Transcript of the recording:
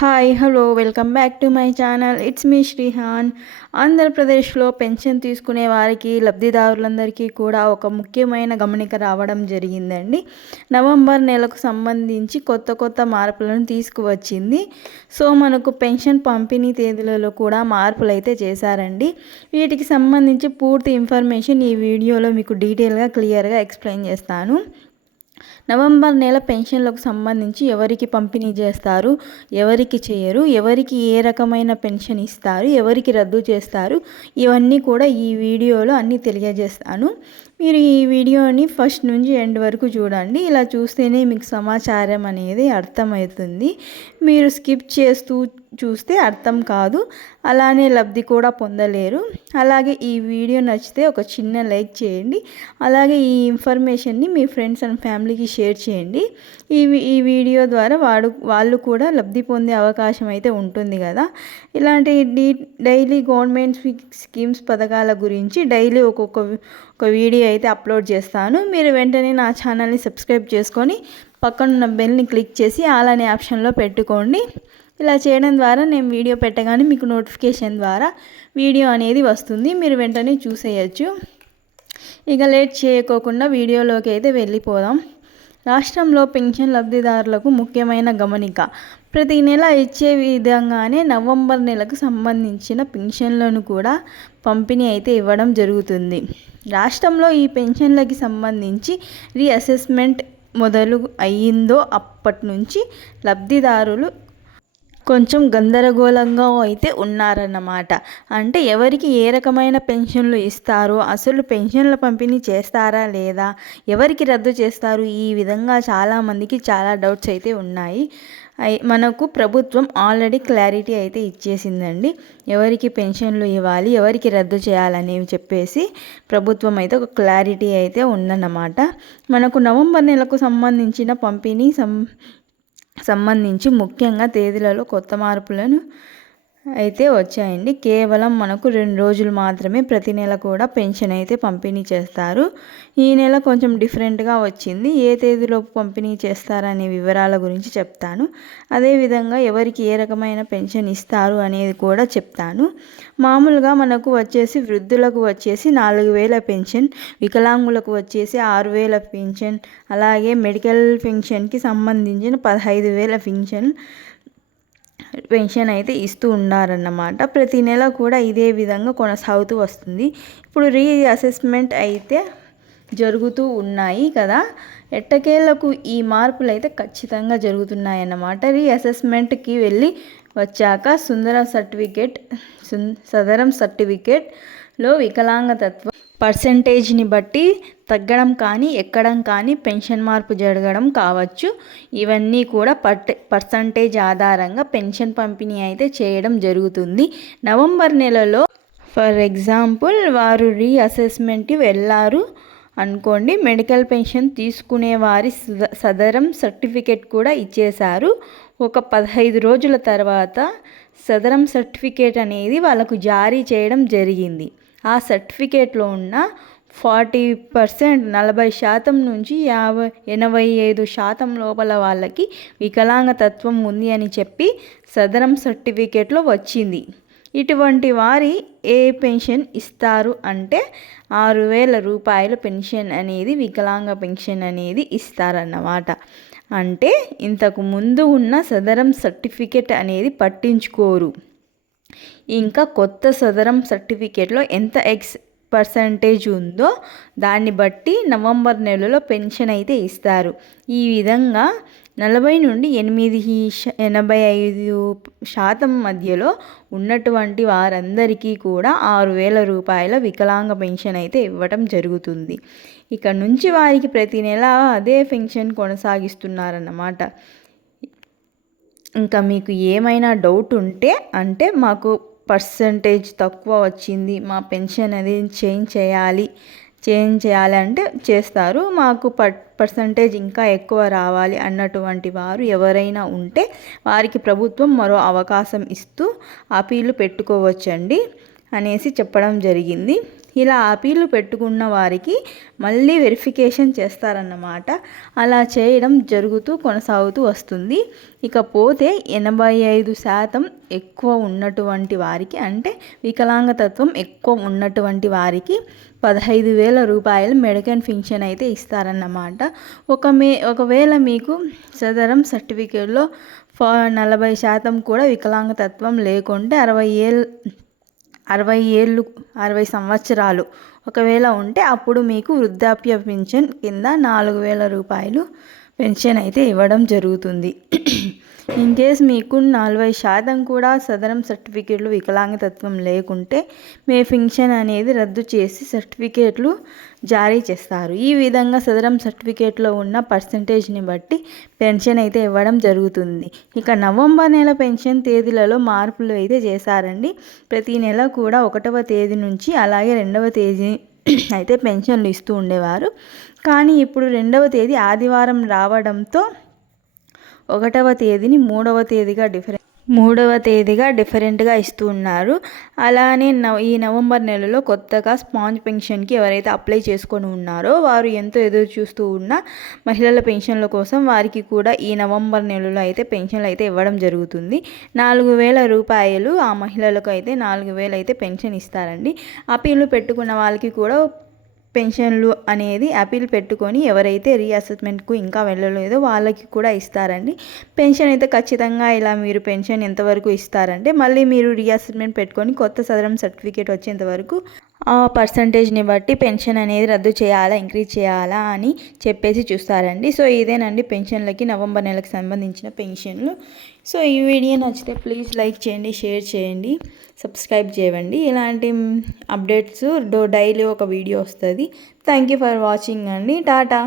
Hi hello welcome back to my channel. It's me Srihan. ఆంధ్రప్రదేశ్లో pension తీసుకునే వారికి లబ్ధిదారులందరికీ కూడా ఒక ముఖ్యమైన గమనిక రావడం జరిగిందండి. నవంబర్ నెలకు సంబంధించి కొత్త మార్పులను తీసుకువచ్చింది. సో మనకు పెన్షన్ పంపిణీ తేదీలలో కూడా మార్పులు అయితే చేశారండి. వీటికి సంబంధించి పూర్తి ఇన్ఫర్మేషన్ ఈ వీడియోలో మీకు డీటెయిల్గా క్లియర్గా ఎక్స్ప్లెయిన్ చేస్తాను. నవంబర్ నెల పెన్షన్లకు సంబంధించి ఎవరికి పంపిణీ చేస్తారు, ఎవరికి చేయరు, ఎవరికి ఏ రకమైన పెన్షన్ ఇస్తారు, ఎవరికి రద్దు చేస్తారు, ఇవన్నీ కూడా ఈ వీడియోలో అన్నీ తెలియజేస్తాను. మీరు ఈ వీడియోని ఫస్ట్ నుంచి ఎండ్ వరకు చూడండి. ఇలా చూస్తేనే మీకు సమాచారం అనేది అర్థమవుతుంది. మీరు స్కిప్ చేస్తూ చూస్తే అర్థం కాదు, అలానే లబ్ధి కూడా పొందలేరు. అలాగే ఈ వీడియో నచ్చితే ఒక చిన్న లైక్ చేయండి. అలాగే ఈ ఇన్ఫర్మేషన్ని మీ ఫ్రెండ్స్ అండ్ ఫ్యామిలీకి షేర్ చేయండి. ఈ వీడియో ద్వారా వాళ్ళు కూడా లబ్ధి పొందే అవకాశం అయితే ఉంటుంది కదా. ఇలాంటి డైలీ గవర్నమెంట్ స్కీమ్స్ పథకాల గురించి డైలీ ఒక వీడియో అయితే అప్లోడ్ చేస్తాను. మీరు వెంటనే నా ఛానల్ని సబ్స్క్రైబ్ చేసుకొని పక్కనున్న బెల్ని క్లిక్ చేసి ఆల్ అనే ఆప్షన్లో పెట్టుకోండి. ఇలా చేయడం ద్వారా నేను వీడియో పెట్టగానే మీకు నోటిఫికేషన్ ద్వారా వీడియో అనేది వస్తుంది. మీరు వెంటనే చూసేయచ్చు. ఇక లేట్ చేయకోకుండా వీడియోలోకి అయితే వెళ్ళిపోదాం. రాష్ట్రంలో పెన్షన్ లబ్ధిదారులకు ముఖ్యమైన గమనిక. ప్రతి నెల ఇచ్చే విధంగానే నవంబర్ నెలకు సంబంధించిన పెన్షన్లను కూడా పంపిణీ అయితే ఇవ్వడం జరుగుతుంది. రాష్ట్రంలో ఈ పెన్షన్లకి సంబంధించి రీఅసెస్మెంట్ మొదలు అయ్యిందో అప్పటి నుంచి లబ్ధిదారులు కొంచెం గందరగోళంగా అయితే ఉన్నారన్నమాట. అంటే ఎవరికి ఏ రకమైన పెన్షన్లు ఇస్తారో, అసలు పెన్షన్ల పంపిణీ చేస్తారా లేదా, ఎవరికి రద్దు చేస్తారు, ఈ విధంగా చాలామందికి చాలా డౌట్స్ అయితే ఉన్నాయి. మనకు ప్రభుత్వం ఆల్రెడీ క్లారిటీ అయితే ఇచ్చేసిందండి. ఎవరికి పెన్షన్లు ఇవ్వాలి, ఎవరికి రద్దు చేయాలనేవి చెప్పేసి ప్రభుత్వం అయితే ఒక క్లారిటీ అయితే ఉందన్నమాట. మనకు నవంబర్ నెలకు సంబంధించిన పంపిణీ సంబంధించి ముఖ్యంగా తేదీలలో కొత్త మార్పులను అయితే వచ్చాయండి. కేవలం మనకు 2 రోజులు మాత్రమే ప్రతి నెల కూడా పెన్షన్ అయితే పంపిణీ చేస్తారు. ఈ నెల కొంచెం డిఫరెంట్గా వచ్చింది. ఏ తేదీలోపు పంపిణీ చేస్తారనే వివరాల గురించి చెప్తాను. అదేవిధంగా ఎవరికి ఏ రకమైన పెన్షన్ ఇస్తారు అనేది కూడా చెప్తాను. మామూలుగా మనకు వచ్చేసి వృద్ధులకు వచ్చేసి 4,000 పెన్షన్, వికలాంగులకు వచ్చేసి 6,000 పెన్షన్, అలాగే మెడికల్ పెన్షన్కి సంబంధించిన 15,000 పెన్షన్ అయితే ఇస్తూ ఉన్నారన్నమాట. ప్రతి నెల కూడా ఇదే విధంగా కొనసాగుతూ వస్తుంది. ఇప్పుడు రీఅసెస్మెంట్ అయితే జరుగుతూ ఉన్నాయి కదా. ఎట్టకేళ్లకు ఈ మార్పులు అయితే ఖచ్చితంగా జరుగుతున్నాయన్నమాట. రీఅసెస్మెంట్కి వెళ్ళి వచ్చాక సదరం సర్టిఫికేట్లో వికలాంగతత్వం పర్సెంటేజ్ని బట్టి తగ్గడం కానీ ఎక్కడం కానీ పెన్షన్ మార్పు జరగడం కావచ్చు. ఇవన్నీ కూడా పర్సంటేజ్ ఆధారంగా పెన్షన్ పంపిణీ అయితే చేయడం జరుగుతుంది. నవంబర్ నెలలో ఫర్ ఎగ్జాంపుల్ వారు రీఅసెస్మెంట్కి వెళ్ళారు అనుకోండి, మెడికల్ పెన్షన్ తీసుకునే వారి సదరం సర్టిఫికేట్ కూడా ఇచ్చేశారు. ఒక 15 రోజుల తర్వాత సదరం సర్టిఫికేట్ అనేది వాళ్ళకు జారీ చేయడం జరిగింది. ఆ సర్టిఫికేట్లో ఉన్న 40%, 40% నుంచి 85% లోపల వాళ్ళకి వికలాంగతత్వం ఉంది అని చెప్పి సదరం సర్టిఫికేట్లో వచ్చింది. ఇటువంటి వారి ఏ పెన్షన్ ఇస్తారు అంటే 6,000 రూపాయల పెన్షన్ అనేది, వికలాంగ పెన్షన్ అనేది ఇస్తారన్నమాట. అంటే ఇంతకు ముందు ఉన్న సదరం సర్టిఫికేట్ అనేది పట్టించుకోరు. ఇంకా కొత్త సదరం సర్టిఫికేట్లో ఎంత పర్సంటేజ్ ఉందో దాన్ని బట్టి నవంబర్ నెలలో పెన్షన్ అయితే ఇస్తారు. ఈ విధంగా 40 నుండి 85% మధ్యలో ఉన్నటువంటి వారందరికీ కూడా 6,000 రూపాయల వికలాంగ పెన్షన్ అయితే ఇవ్వటం జరుగుతుంది. ఇక నుంచి వారికి ప్రతి నెల అదే పెన్షన్ కొనసాగిస్తున్నారన్నమాట. ఇంకా మీకు ఏమైనా డౌట్ ఉంటే, అంటే మాకు పర్సంటేజ్ తక్కువ వచ్చింది, మా పెన్షన్ అది చేంజ్ చేయాలి అంటే చేస్తారు, మాకు పర్సంటేజ్ ఇంకా ఎక్కువ రావాలి అన్నటువంటి వారు ఎవరైనా ఉంటే వారికి ప్రభుత్వం మరో అవకాశం ఇస్తూ అపీలు పెట్టుకోవచ్చండి. అనేసి చెప్పడం జరిగింది. ఇలా అపీలు పెట్టుకున్న వారికి మళ్ళీ వెరిఫికేషన్ చేస్తారన్నమాట. అలా చేయడం కొనసాగుతూ వస్తుంది. ఇకపోతే 85% ఎక్కువ ఉన్నటువంటి వారికి, అంటే వికలాంగతత్వం ఎక్కువ ఉన్నటువంటి వారికి 15,000 రూపాయలు మెడికల్ పెన్షన్ అయితే ఇస్తారన్నమాట. ఒకవేళ మీకు సదరం సర్టిఫికేట్లో 40% కూడా వికలాంగతత్వం లేకుంటే 60 సంవత్సరాలు ఒకవేళ ఉంటే అప్పుడు మీకు వృద్ధాప్య పెన్షన్ కింద 4,000 రూపాయలు పెన్షన్ అయితే ఇవ్వడం జరుగుతుంది. ఇన్ కేస్ మీకు 40% కూడా సదరం సర్టిఫికేట్లు వికలాంగతత్వం లేకుంటే మీ పెన్షన్ అనేది రద్దు చేసి సర్టిఫికేట్లు జారీ చేస్తారు. ఈ విధంగా సదరం సర్టిఫికేట్లో ఉన్న పర్సంటేజ్ని బట్టి పెన్షన్ అయితే ఇవ్వడం జరుగుతుంది. ఇక నవంబర్ నెల పెన్షన్ తేదీలలో మార్పులు అయితే చేశారండి. ప్రతి నెల కూడా 1వ తేదీ నుంచి అలాగే 2వ తేదీ అయితే పెన్షన్లు ఇస్తూ ఉండేవారు. కానీ ఇప్పుడు 2వ తేదీ ఆదివారం రావడంతో 1వ తేదీని 3వ తేదీగా డిఫరెంట్గా ఇస్తూ ఉన్నారు. అలానే ఈ నవంబర్ నెలలో కొత్తగా స్పాంజ్ పెన్షన్కి ఎవరైతే అప్లై చేసుకొని ఉన్నారో వారు ఎంతో ఎదురు చూస్తూ ఉన్న మహిళల పెన్షన్ల కోసం వారికి కూడా ఈ నవంబర్ నెలలో అయితే పెన్షన్లు అయితే ఇవ్వడం జరుగుతుంది. 4,000 రూపాయలు ఆ మహిళలకు అయితే 4,000 అయితే పెన్షన్ ఇస్తారండి. అపీలు పెట్టుకున్న వాళ్ళకి కూడా పెన్షన్లు అనేది అపీల్ పెట్టుకొని ఎవరైతే రీఅసెస్మెంట్కు ఇంకా వెళ్ళలేదో వాళ్ళకి కూడా ఇస్తారండి. పెన్షన్ అయితే ఖచ్చితంగా ఇలా మీరు పెన్షన్ ఎంతవరకు ఇస్తారంటే మళ్ళీ మీరు రీఅసెస్మెంట్ పెట్టుకొని కొత్త సదరం సర్టిఫికేట్ వచ్చేంత వరకు ఆ పర్సంటేజ్ని బట్టి పెన్షన్ అనేది రద్దు చేయాలా ఇంక్రీజ్ చేయాలా అని చెప్పేసి చూస్తారండి. సో ఇదేనండి పెన్షన్లకి నవంబర్ నెలకు సంబంధించిన పెన్షన్లు. సో ఈ వీడియో నచ్చితే ప్లీజ్ లైక్ చేయండి, షేర్ చేయండి, సబ్స్క్రైబ్ చేయండి. ఇలాంటి అప్డేట్స్ డైలీ ఒక వీడియో వస్తుంది. థ్యాంక్ యూ ఫర్ వాచింగ్ అండి. టాటా.